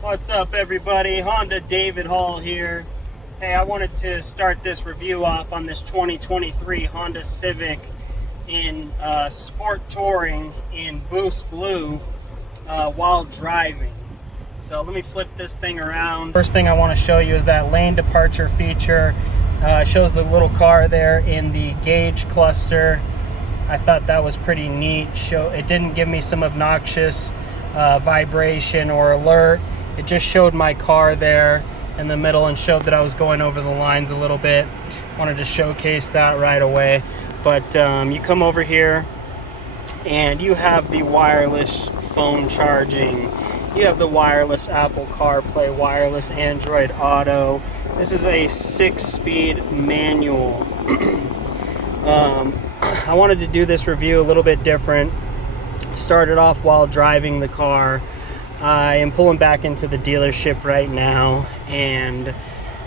What's up, everybody? Honda David Hall here. Hey, I wanted to start this review off on this 2023 Honda Civic in Sport Touring in Boost Blue while driving. So let me flip this thing around. First thing I want to show you is that lane departure feature. Shows the little car there in the gauge cluster. I thought that was pretty neat. It didn't give me some obnoxious vibration or alert. It just showed my car there in the middle and showed that I was going over the lines a little bit. Wanted to showcase that right away. But you come over here and you have the wireless phone charging. You have the wireless Apple CarPlay, wireless Android Auto. This is a 6-speed manual. I wanted to do this review a little bit different. Started off while driving the car. I am pulling back into the dealership right now and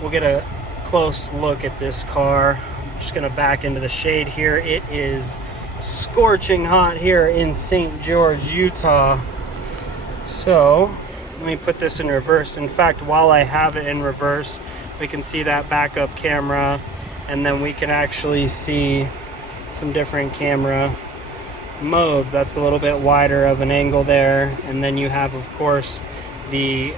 we'll get a close look at this car. I'm just going to back into the shade here. It is scorching hot here in St. George, Utah. So let me put this in reverse. In fact, while I have it in reverse, we can see that backup camera, and then we can actually see some different camera modes. That's a little bit wider of an angle there, and then you have, of course, the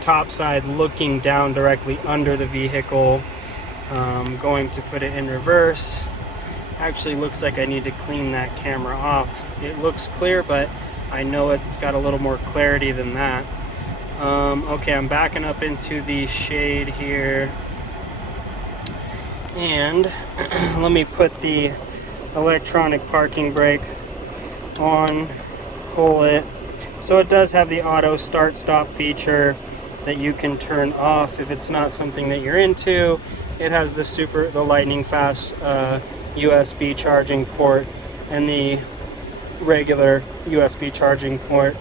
top side looking down directly under the vehicle. Going to put it in reverse. Actually looks like I need to clean that camera off. It looks clear, but I know it's got a little more clarity than that. Okay, I'm backing up into the shade here, and let me put the electronic parking brake on, pull it. So it does have the auto start stop feature that you can turn off if it's not something that you're into. It has the lightning fast USB charging port and the regular USB charging port.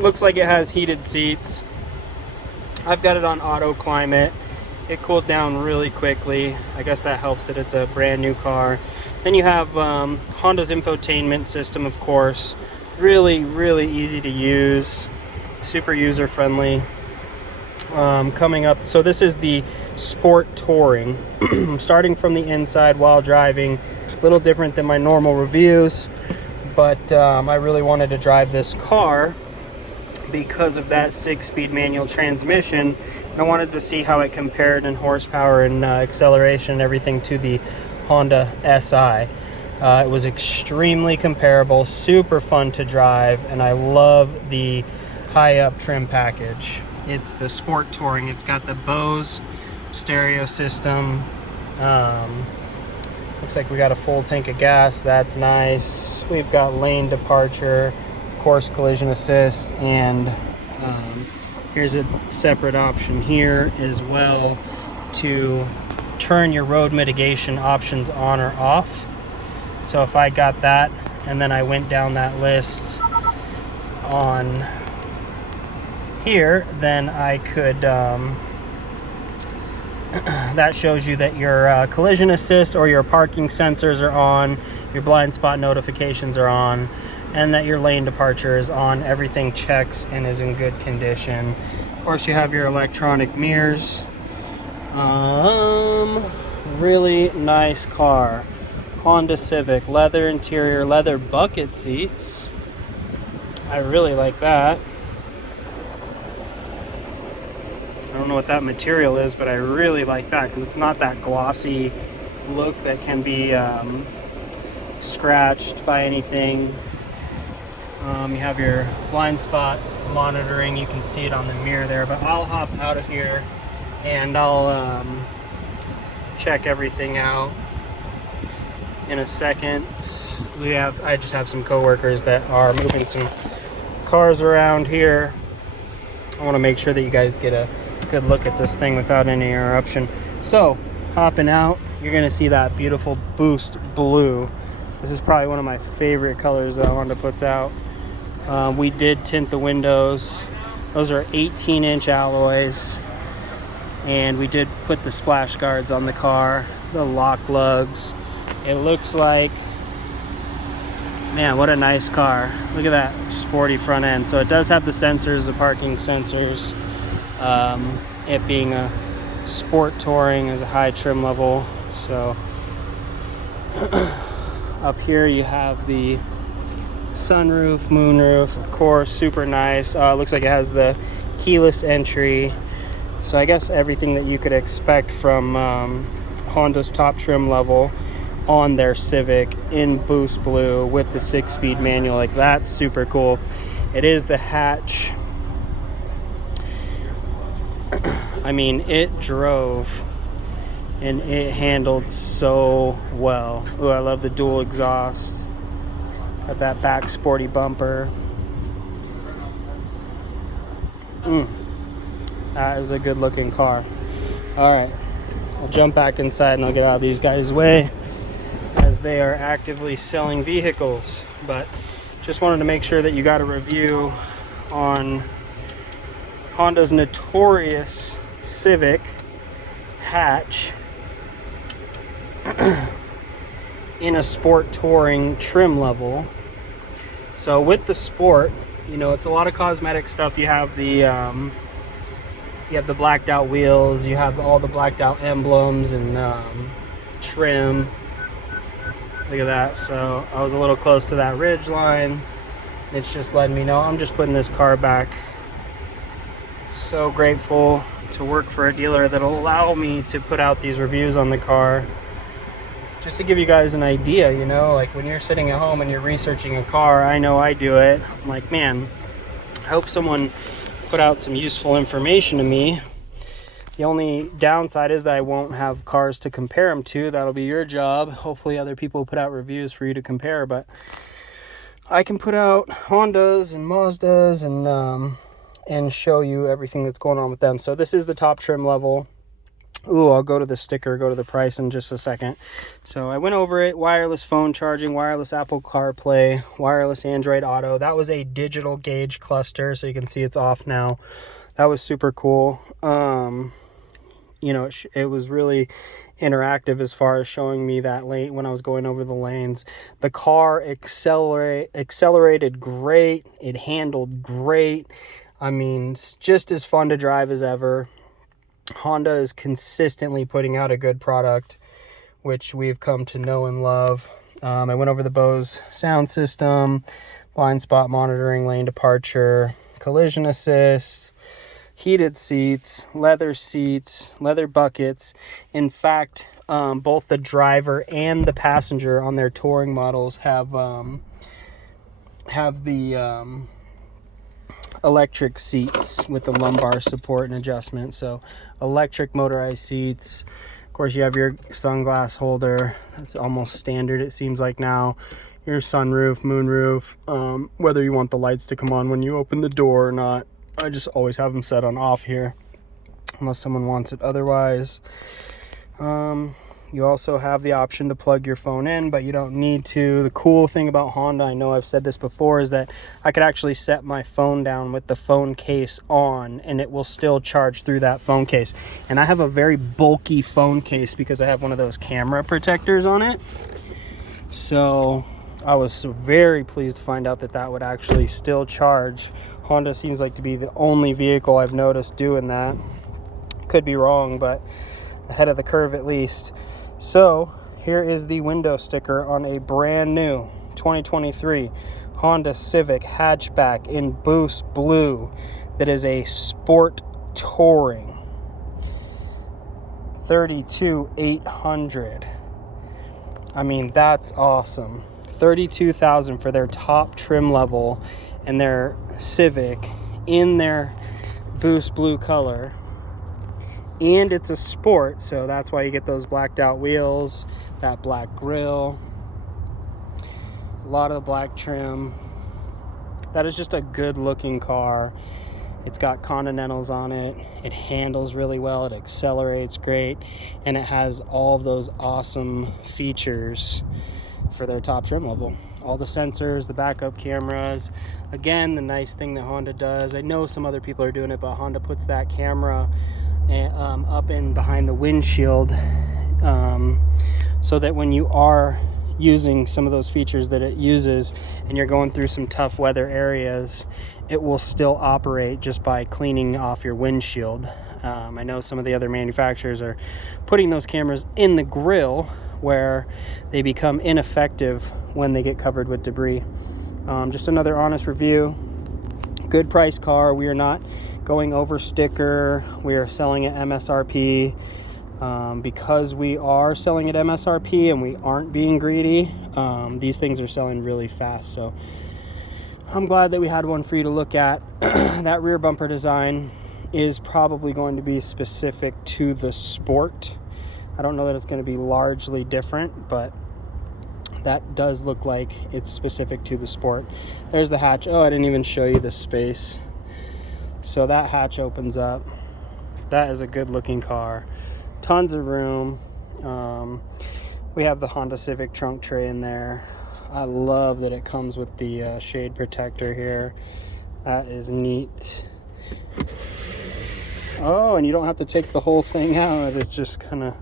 Looks like it has heated seats. I've got it on auto climate. It cooled down really quickly. I guess that helps that it's a brand new car. Then you have Honda's infotainment system, of course. Really, really easy to use. Super user friendly. Coming up, so this is the Sport Touring. Starting from the inside while driving. A little different than my normal reviews, but I really wanted to drive this car because of that 6-speed manual transmission. I wanted to see how it compared in horsepower and acceleration and everything to the Honda SI. It was extremely comparable, super fun to drive, and I love the high-up trim package. It's the Sport Touring. It's got the Bose stereo system. Looks like we got a full tank of gas. That's nice. We've got lane departure, of course, collision assist, and here's a separate option here as well to turn your road mitigation options on or off. So if I got that and then I went down that list on here, then I could that shows you that your collision assist or your parking sensors are on, your blind spot notifications are on, and that your lane departure is on. Everything checks and is in good condition. Of course, you have your electronic mirrors. Really nice car. Honda Civic, leather interior, leather bucket seats. I really like that. I don't know what that material is, but I really like that because it's not that glossy look that can be scratched by anything. You have your blind spot monitoring. You can see it on the mirror there, but I'll hop out of here and I'll check everything out in a second. I just have some coworkers that are moving some cars around here. I want to make sure that you guys get a good look at this thing without any interruption. So, hopping out, you're going to see that beautiful Boost Blue. This is probably one of my favorite colors that Honda puts out. We did tint the windows. Those are 18-inch alloys. And we did put the splash guards on the car, the lock lugs. It looks like Man, what a nice car. Look at that sporty front end. So it does have the sensors, the parking sensors. It being a sport touring is a high trim level. So up here you have the sunroof, moonroof, of course, super nice. Looks like it has the keyless entry. So I guess everything that you could expect from Honda's top trim level on their Civic in Boost Blue with the 6-speed manual. Like, that's super cool. It is the hatch. I mean, it drove and it handled so well. Ooh, I love the dual exhaust. Got that back sporty bumper. That is a good looking car. All right, I'll jump back inside and I'll get out of these guys' way as they are actively selling vehicles. But just wanted to make sure that you got a review on Honda's notorious Civic hatch in a sport touring trim level. So with the sport, you know, it's a lot of cosmetic stuff. You have the blacked out wheels, you have all the blacked out emblems and trim. Look at that. So I was a little close to that ridge line. It's just letting me know I'm just putting this car back. So grateful to work for a dealer that'll allow me to put out these reviews on the car. Just to give you guys an idea, you know, like when you're sitting at home and you're researching a car, I know I do it. I'm like, man, I hope someone put out some useful information to me. The only downside is that I won't have cars to compare them to. That'll be your job. Hopefully other people put out reviews for you to compare, but I can put out Hondas and Mazdas and show you everything that's going on with them. So this is the top trim level. Ooh, I'll go to the sticker, go to the price in just a second. So I went over it. Wireless phone charging, wireless Apple CarPlay, wireless Android Auto. That was a digital gauge cluster, so you can see it's off now. That was super cool. You know, it was really interactive as far as showing me that lane when I was going over the lanes. The car accelerated great. It handled great. I mean, it's just as fun to drive as ever. Honda is consistently putting out a good product, which we've come to know and love. I went over the Bose sound system, blind spot monitoring, lane departure, collision assist, heated seats, leather buckets. In fact, both the driver and the passenger on their touring models have the electric seats with the lumbar support and adjustment. So electric motorized seats. Of course, you have your sunglass holder. That's almost standard, it seems like now. Your sunroof, moonroof, whether you want the lights to come on when you open the door or not. I just always have them set on off here unless someone wants it otherwise. You also have the option to plug your phone in, but you don't need to. The cool thing about Honda, I know I've said this before, is that I could actually set my phone down with the phone case on and it will still charge through that phone case. And I have a very bulky phone case because I have one of those camera protectors on it. So I was very pleased to find out that that would actually still charge. Honda seems like to be the only vehicle I've noticed doing that. Could be wrong, but ahead of the curve at least. So here is the window sticker on a brand new 2023 Honda Civic hatchback in Boost Blue that is a sport touring. 32,800. I mean, that's awesome. 32,000 for their top trim level and their Civic in their Boost Blue color. And it's a sport, so that's why you get those blacked out wheels, that black grille, a lot of the black trim. That is just a good looking car. It's got Continentals on it. It handles really well. It accelerates great. And it has all of those awesome features for their top trim level. All the sensors, the backup cameras. Again, the nice thing that Honda does, I know some other people are doing it, but Honda puts that camera up in behind the windshield so that when you are using some of those features that it uses and you're going through some tough weather areas, it will still operate just by cleaning off your windshield. I know some of the other manufacturers are putting those cameras in the grill where they become ineffective when they get covered with debris. Just another honest review. Good price car. We are not going over sticker. We are selling at MSRP. Because we are selling at MSRP and we aren't being greedy, these things are selling really fast. So I'm glad that we had one for you to look at. That rear bumper design is probably going to be specific to the Sport. I don't know that it's going to be largely different, but that does look like it's specific to the Sport. There's the hatch. Oh, I didn't even show you the space. So that hatch opens up. That is a good looking car. Tons of room. We have the Honda Civic trunk tray in there. I love that it comes with the shade protector here. That is neat. Oh, and you don't have to take the whole thing out. It just kind of...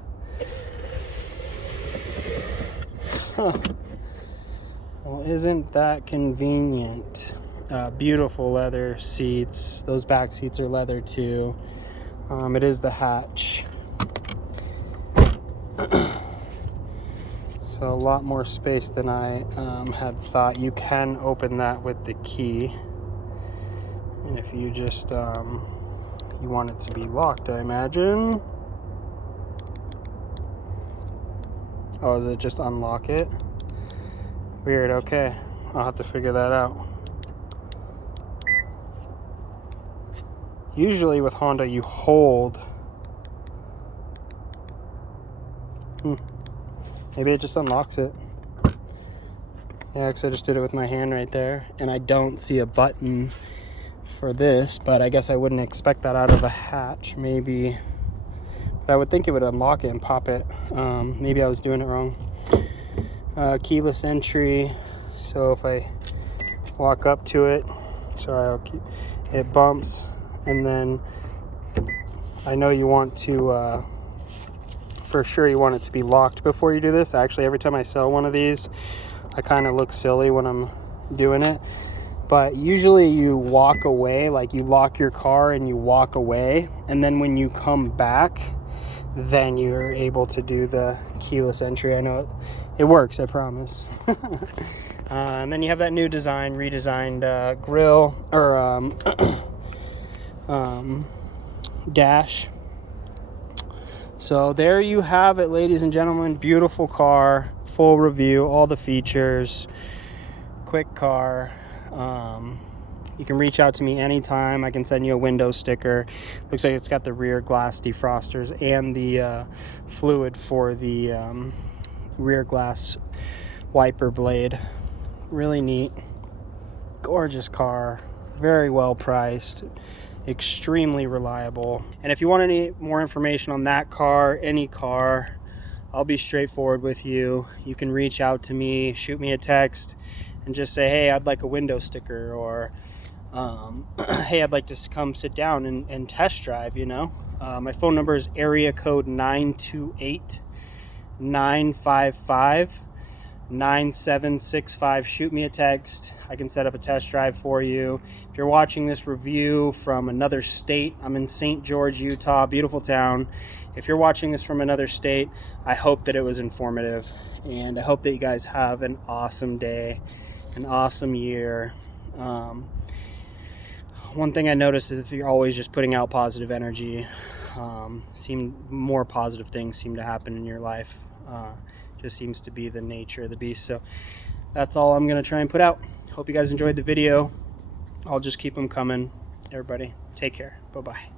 Well, isn't that convenient? Beautiful leather seats. Those back seats are leather too. It is the hatch. So a lot more space than I had thought. You can open that with the key. And if you just, you want it to be locked, I imagine. Oh, is it just unlock it? Weird, okay. I'll have to figure that out. Usually with Honda, you hold. Maybe it just unlocks it. Yeah, because I just did it with my hand right there. And I don't see a button for this, but I guess I wouldn't expect that out of a hatch. Maybe, but I would think it would unlock it and pop it. Maybe I was doing it wrong. Keyless entry. So if I walk up to it, it bumps. And then I know you want to, for sure you want it to be locked before you do this. Actually, every time I sell one of these, I kind of look silly when I'm doing it. But usually you walk away, like you lock your car and you walk away. And then when you come back, then you're able to do the keyless entry. I know it works, I promise. And then you have that new design, redesigned grill, or dash. So there you have it, ladies and gentlemen. Beautiful car, full review, all the features, quick car. You can reach out to me anytime. I can send you a window sticker. Looks like it's got the rear glass defrosters and the fluid for the rear glass wiper blade. Really neat, gorgeous car, very well priced, extremely reliable. And if you want any more information on that car, any car, I'll be straightforward with you. You can reach out to me, shoot me a text, and just say, hey, I'd like a window sticker, or hey, I'd like to come sit down and test drive, you know. My phone number is area code 928-955-9765. Shoot me a text. I can set up a test drive for you. If you're watching this review from another state, I'm in St. George, Utah, beautiful town. If you're watching this from another state, I hope that it was informative, and I hope that you guys have an awesome day, an awesome year. One thing I noticed is if you're always just putting out positive energy, more positive things seem to happen in your life. Just seems to be the nature of the beast. So that's all I'm going to try and put out. Hope you guys enjoyed the video. I'll just keep them coming. Everybody, take care. Bye-bye.